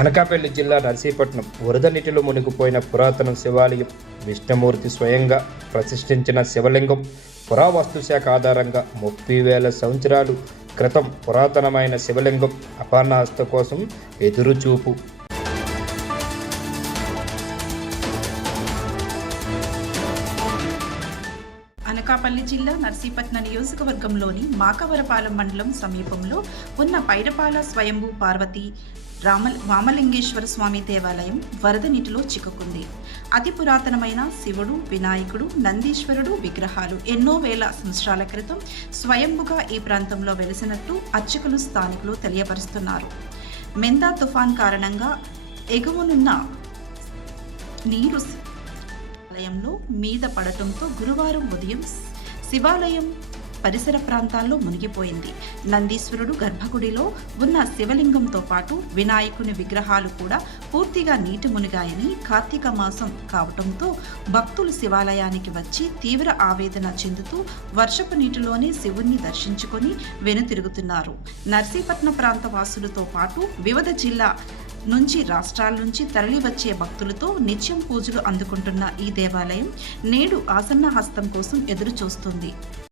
అనకాపల్లి జిల్లా నర్సీపట్నం వరద నీటిలో మునిగిపోయిన పురాతన శివాలయం విష్ణుమూర్తి స్వయంగా ప్రతిష్ఠించిన శివలింగం పురావస్తు శాఖ ఆధారంగా ముప్పై వేల సంవత్సరాలు క్రితం పురాతనమైన శివలింగం అపర్ణాస్త కోసం ఎదురుచూపు. అనకాపల్లి జిల్లా నర్సీపట్న నియోజకవర్గంలోని మాకవరపాలెం మండలం సమీపంలో ఉన్న పైరపాల స్వయంభూ పార్వతి రామ వామలింగేశ్వర స్వామి దేవాలయం వరద నీటిలో చిక్కుకుంది. అతి పురాతనమైన శివుడు వినాయకుడు నందీశ్వరుడు విగ్రహాలు ఎన్నో వేల సంవత్సరాల క్రితం స్వయంభుగా ఈ ప్రాంతంలో వెలిసినట్టు అర్చకులు స్థానికులు తెలియపరుస్తున్నారు. మెందా తుఫాన్ కారణంగా ఎగువనున్న నీరు ఆలయంలో మీద పడటంతో గురువారం ఉదయం శివాలయం పరిసర ప్రాంతాల్లో మునిగిపోయింది. నందీశ్వరుడు గర్భగుడిలో ఉన్న శివలింగంతో పాటు వినాయకుని విగ్రహాలు కూడా పూర్తిగా నీటి మునిగాయని కార్తీక మాసం కావటంతో భక్తులు శివాలయానికి వచ్చి తీవ్ర ఆవేదన చెందుతూ వర్షపు నీటిలోనే శివుణ్ణి దర్శించుకొని వెనుతిరుగుతున్నారు. నర్సీపట్న ప్రాంత వాసులతో పాటు వివిధ జిల్లా నుంచి రాష్ట్రాల నుంచి తరలివచ్చే భక్తులతో నిత్యం పూజలు అందుకుంటున్న ఈ దేవాలయం నేడు ఆసన్న హస్తం కోసం ఎదురు చూస్తుంది